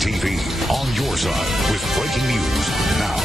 TV on your side with breaking news now.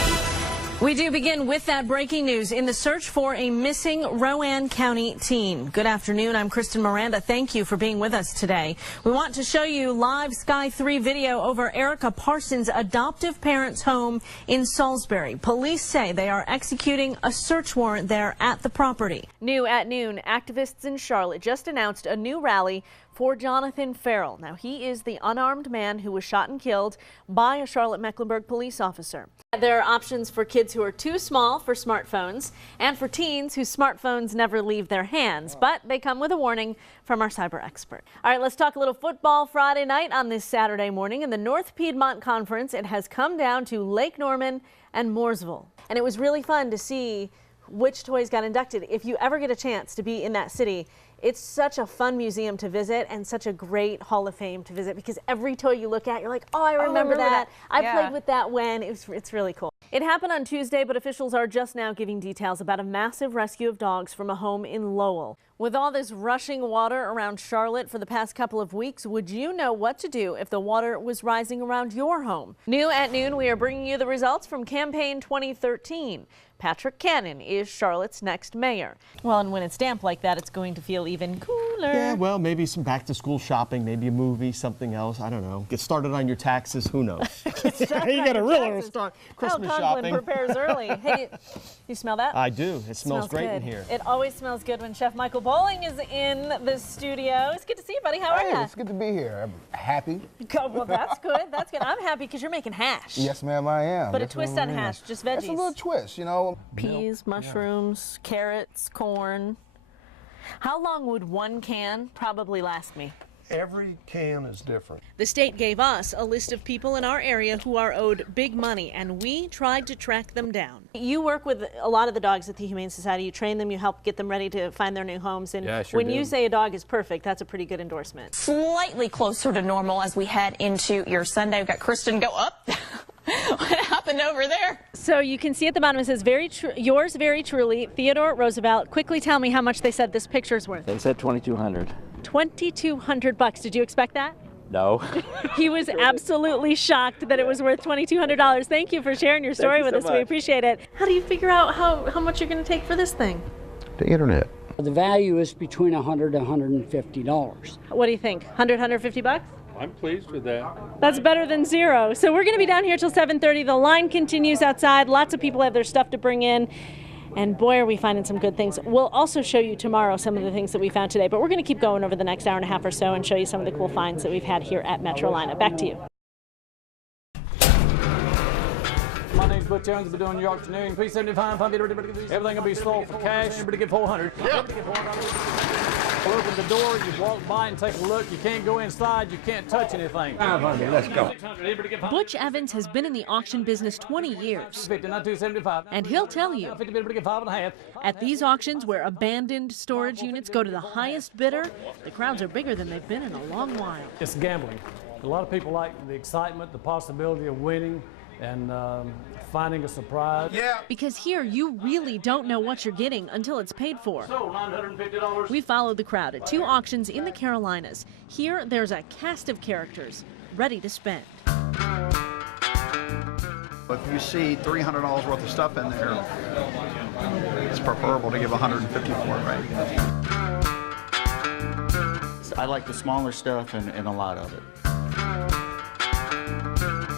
We do begin with that breaking news in the search for a missing Rowan County teen. Good afternoon. I'm Kristen Miranda. Thank you for being with us today. We want to show you live Sky 3 video over Erica Parsons' adoptive parents' home in Salisbury. Police say they are executing a search warrant there at the property. New at noon, activists in Charlotte just announced a new rally for Jonathan Farrell. Now, he is the unarmed man who was shot and killed by a Charlotte-Mecklenburg police officer. There are options for kids who are too small for smartphones and for teens whose smartphones never leave their hands, but they come with a warning from our cyber expert. All right, let's talk a little football Friday night on this Saturday morning. In the North Piedmont Conference, it has come down to Lake Norman and Mooresville. And it was really fun to see which toys got inducted. If you ever get a chance to be in that city, it's such a fun museum to visit and such a great Hall of Fame to visit, because every toy you look at, you're like, oh, I remember that. I played with that when. It's really cool. It happened on Tuesday, but officials are just now giving details about a massive rescue of dogs from a home in Lowell. With all this rushing water around Charlotte for the past couple of weeks, would you know what to do if the water was rising around your home? New at noon, we are bringing you the results from Campaign 2013. Patrick Cannon is Charlotte's next mayor. Well, and when it's damp like that, it's going to feel even cooler. Yeah, well, maybe some back-to-school shopping, maybe a movie, something else. I don't know. Get started on your taxes. Who knows? You got a real early start. Christmas shopping. Prepares early. Hey, you smell that? I do. It smells great in here. It always smells good when Chef Michael Bowling is in the studio. It's good to see you, buddy. How are you? It's good to be here. I'm happy. Well, that's good. That's good. I'm happy because you're making hash. Yes, ma'am, I am. But a twist on hash, just veggies. It's a little twist, you know. Peas, mushrooms, carrots, corn. How long would one can probably last me? Every can is different. The state gave us a list of people in our area who are owed big money, and we tried to track them down. You work with a lot of the dogs at the Humane Society. You train them, you help get them ready to find their new homes. And yeah, sure when you say a dog is perfect, that's a pretty good endorsement. Slightly closer to normal as we head into your Sunday. We've got Kristen go up. What happened over there? So you can see at the bottom it says, yours very truly, Theodore Roosevelt. Quickly tell me how much they said this picture's worth. They said $2,200. $2,200. Did you expect that? No. He was absolutely shocked that it was worth $2,200. Thank you for sharing your story with us. We appreciate it. How do you figure out how much you're going to take for this thing? The internet. The value is between $100 and $150. What do you think? 100, 150 bucks? I'm pleased with that. That's better than zero. So we're going to be down here till 7:30. The line continues outside. Lots of people have their stuff to bring in. And boy, are we finding some good things. We'll also show you tomorrow some of the things that we found today. But we're going to keep going over the next hour and a half or so and show you some of the cool finds that we've had here at Metrolina. Back to you. My name's Butch Jones. I've been doing your auctioneering. $375. Everything will be sold for cash. Everybody get $400. Yep. Open the door, you walk by and take a look. You can't go inside, you can't touch anything. 500, let's go. Butch Evans has been in the auction business 20 years. 50, not 275. And he'll tell you, 50, 5.5. at these auctions where abandoned storage units go to the highest bidder, the crowds are bigger than they've been in a long while. It's gambling. A lot of people like the excitement, the possibility of winning, and finding a surprise. Yeah. Because here you really don't know what you're getting until it's paid for. So $950. We followed the crowd at two auctions in the Carolinas. Here there's a cast of characters ready to spend. If you see $300 worth of stuff in there, it's preferable to give $150 for it, right? I like the smaller stuff and a lot of it.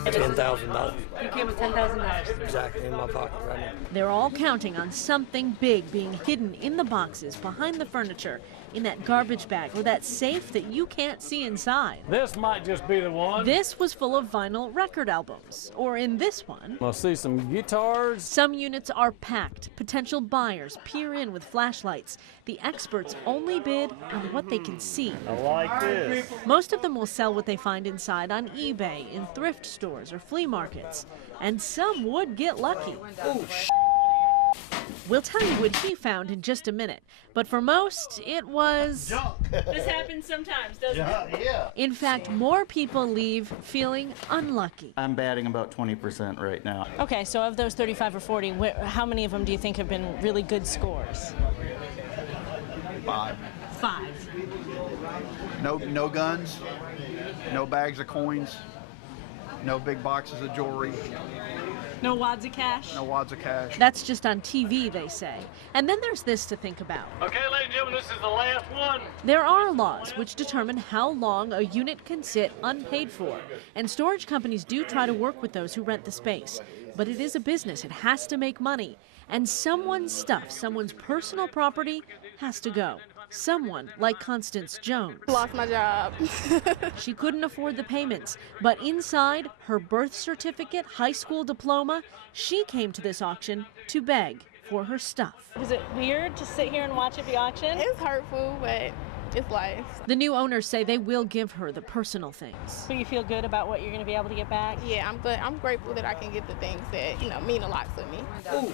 $10,000. You came with $10,000. Exactly, in my pocket right now. They're all counting on something big being hidden in the boxes, behind the furniture, in that garbage bag, or that safe that you can't see inside. This might just be the one. This was full of vinyl record albums. Or in this one, I'll see some guitars. some units are packed. Potential buyers peer in with flashlights. The experts only bid on what they can see. I like this. Most of them will sell what they find inside on eBay, in thrift stores, or flea markets. And some would get lucky. Oh, We'll tell you what he found in just a minute. But for most, it was... junk. This happens sometimes, doesn't it? Yeah. In fact, more people leave feeling unlucky. I'm batting about 20% right now. Okay, so of those 35 or 40, how many of them do you think have been really good scores? 5. 5. No guns, no bags of coins. No big boxes of jewelry. No wads of cash? No wads of cash. That's just on TV, they say. And then there's this to think about. Okay, ladies and gentlemen, this is the last one. There are laws which determine how long a unit can sit unpaid for. And storage companies do try to work with those who rent the space. But it is a business. It has to make money. And someone's stuff, someone's personal property, has to go. Someone like Constance Jones. Lost my job. She couldn't afford the payments, but inside her birth certificate, high school diploma, she came to this auction to beg for her stuff. Is it weird to sit here and watch it be auctioned? It's hurtful, but it's life. The new owners say they will give her the personal things. So you feel good about what you're going to be able to get back? Yeah, I'm good. I'm grateful that I can get the things that, mean a lot to me. Oh,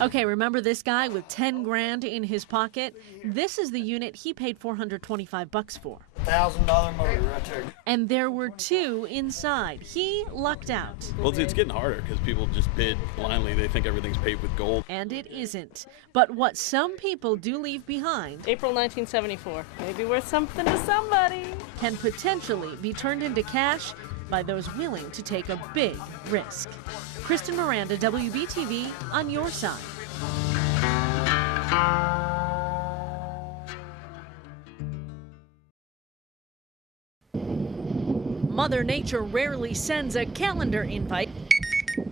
okay, remember this guy with 10 grand in his pocket? This is the unit he paid $425 for. $1,000 motor right there. And there were two inside. He lucked out. Well, it's getting harder because people just bid blindly. They think everything's paved with gold. And it isn't. But what some people do leave behind, April 1974. Maybe worth something to somebody. Can potentially be turned into cash by those willing to take a big risk. Kristen, Miranda, WBTV, on your side. Mother Nature rarely sends a calendar invite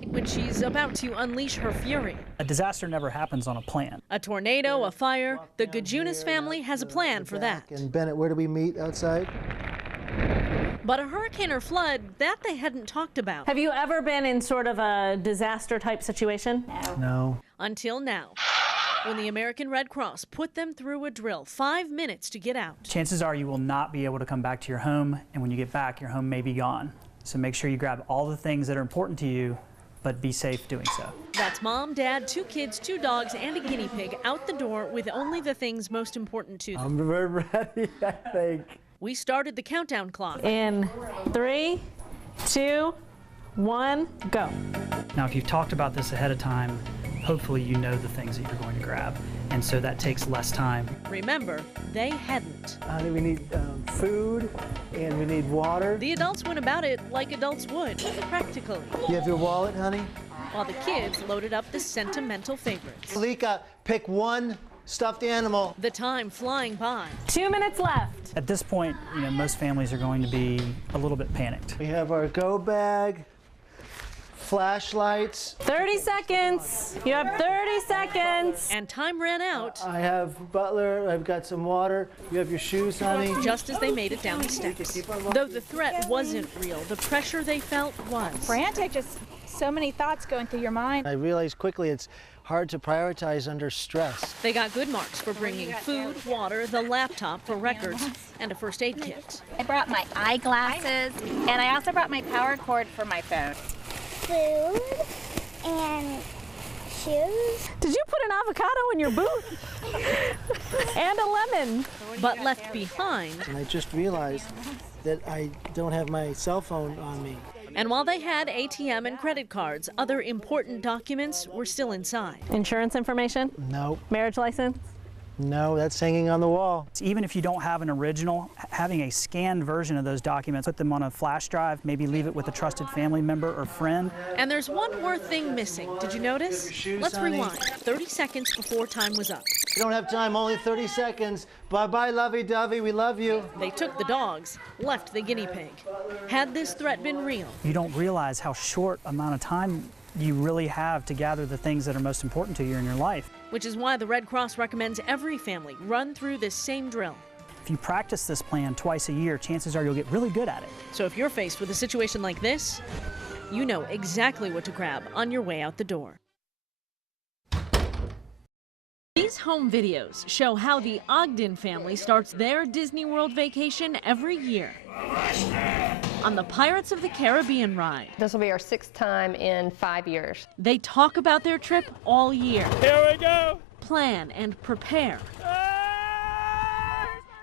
when she's about to unleash her fury. A disaster never happens on a plan. A tornado, a fire, the Gajunas family has a plan for that. And Bennett, where do we meet outside? But a hurricane or flood, that they hadn't talked about. Have you ever been in sort of a disaster type situation? No. Until now, when the American Red Cross put them through a drill, 5 minutes to get out. Chances are you will not be able to come back to your home, and when you get back, your home may be gone. So make sure you grab all the things that are important to you, but be safe doing so. That's mom, dad, 2 kids, 2 dogs, and a guinea pig out the door with only the things most important to them. I'm very ready, I think. We started the countdown clock. In 3, 2, 1, go. Now, if you've talked about this ahead of time, hopefully you know the things that you're going to grab, and so that takes less time. Remember, they hadn't. Honey, we need food, and we need water. The adults went about it like adults would, practically. You have your wallet, honey? While the kids loaded up the sentimental favorites. Lika, pick one stuffed animal. The time flying by. 2 minutes left. At this point, most families are going to be a little bit panicked. We have our go bag, flashlights. 30 seconds. You have 30 seconds. And time ran out. I have Butler, I've got some water. You have your shoes, honey. Just as they made it down the steps. Though the threat wasn't real, the pressure they felt was. Frantic, just so many thoughts going through your mind. I realized quickly it's hard to prioritize under stress. They got good marks for bringing food, water, the laptop for records, and a first aid kit. I brought my eyeglasses, and I also brought my power cord for my phone. Food and shoes. Did you put an avocado in your boot? And a lemon. But left behind. And I just realized that I don't have my cell phone on me. And while they had ATM and credit cards, other important documents were still inside. Insurance information? No. Marriage license? No, that's hanging on the wall. Even if you don't have an original, having a scanned version of those documents, put them on a flash drive, maybe leave it with a trusted family member or friend. And there's one more thing missing. Did you notice? Let's honey. rewind. 30 seconds before time was up. You don't have time, only 30 seconds. Bye-bye, lovey-dovey, we love you. They took the dogs, left the guinea pig. Had this threat been real? You don't realize how short amount of time you really have to gather the things that are most important to you in your life. Which is why the Red Cross recommends every family run through this same drill. If you practice this plan twice a year, chances are you'll get really good at it. So if you're faced with a situation like this, you know exactly what to grab on your way out the door. These home videos show how the Ogden family starts their Disney World vacation every year on the Pirates of the Caribbean ride. This will be our 6th time in 5 years. They talk about their trip all year. Here we go. Plan and prepare.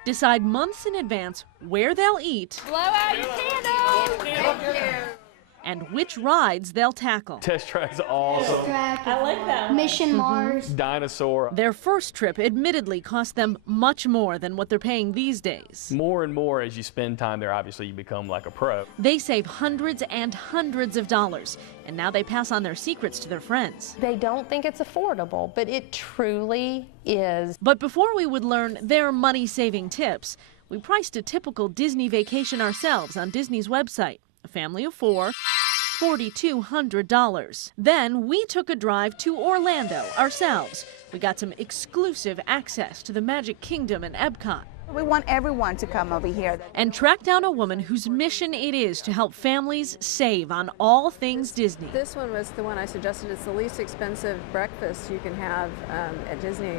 Decide months in advance where they'll eat. Blow out your candles. and which rides they'll tackle. Test Track's awesome. I like that. Mission Mars. Dinosaur. Their first trip admittedly cost them much more than what they're paying these days. More and more as you spend time there, obviously you become like a pro. They save hundreds and hundreds of dollars, and now they pass on their secrets to their friends. They don't think it's affordable, but it truly is. But before we would learn their money-saving tips, we priced a typical Disney vacation ourselves on Disney's website. A family of 4, $4,200. Then we took a drive to Orlando ourselves. We got some exclusive access to the Magic Kingdom and Epcot. We want everyone to come over here. And tracked down a woman whose mission it is to help families save on all things Disney. This one was the one I suggested. It's the least expensive breakfast you can have at Disney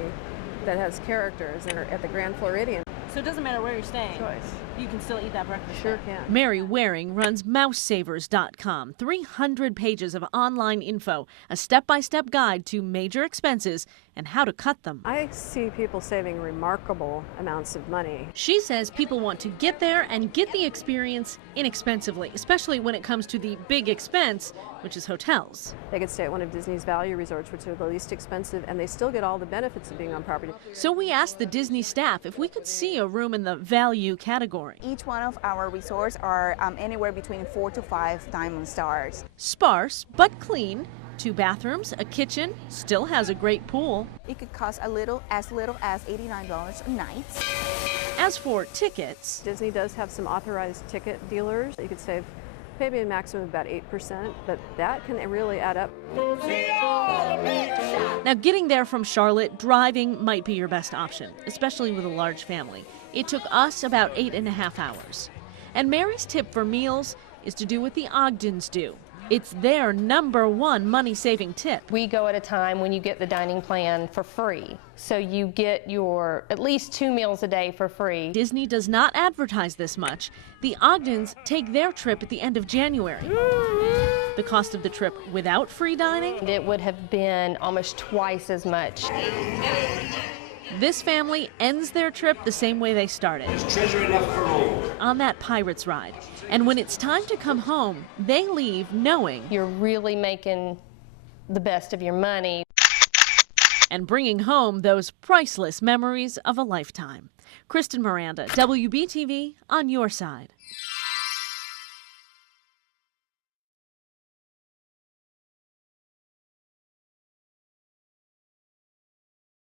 that has characters and at the Grand Floridian. So it doesn't matter where you're staying. Choice. You can still eat that breakfast. Sure can. Mary Waring runs mousesavers.com, 300 pages of online info, a step-by-step guide to major expenses and how to cut them. I see people saving remarkable amounts of money. She says people want to get there and get the experience inexpensively, especially when it comes to the big expense, which is hotels. They could stay at one of Disney's value resorts, which are the least expensive, and they still get all the benefits of being on property. So we asked the Disney staff if we could see a room in the value category. Each one of our resorts are anywhere between 4 to 5 diamond stars. Sparse but clean. 2 bathrooms, a kitchen, still has a great pool. It could cost as little as $89 a night. As for tickets, Disney does have some authorized ticket dealers. You could save maybe a maximum of about 8%, but that can really add up. Now, getting there from Charlotte, driving might be your best option, especially with a large family. It took us about 8.5 hours. And Mary's tip for meals is to do what the Ogdens do. It's their #1 money-saving tip. We go at a time when you get the dining plan for free. So you get your at least 2 meals a day for free. Disney does not advertise this much. The Ogdens take their trip at the end of January. The cost of the trip without free dining? It would have been almost twice as much. This family ends their trip the same way they started. There's treasure enough for all. On that Pirates ride. And when it's time to come home, they leave knowing you're really making the best of your money. And bringing home those priceless memories of a lifetime. Kristen, Miranda, WBTV, on your side.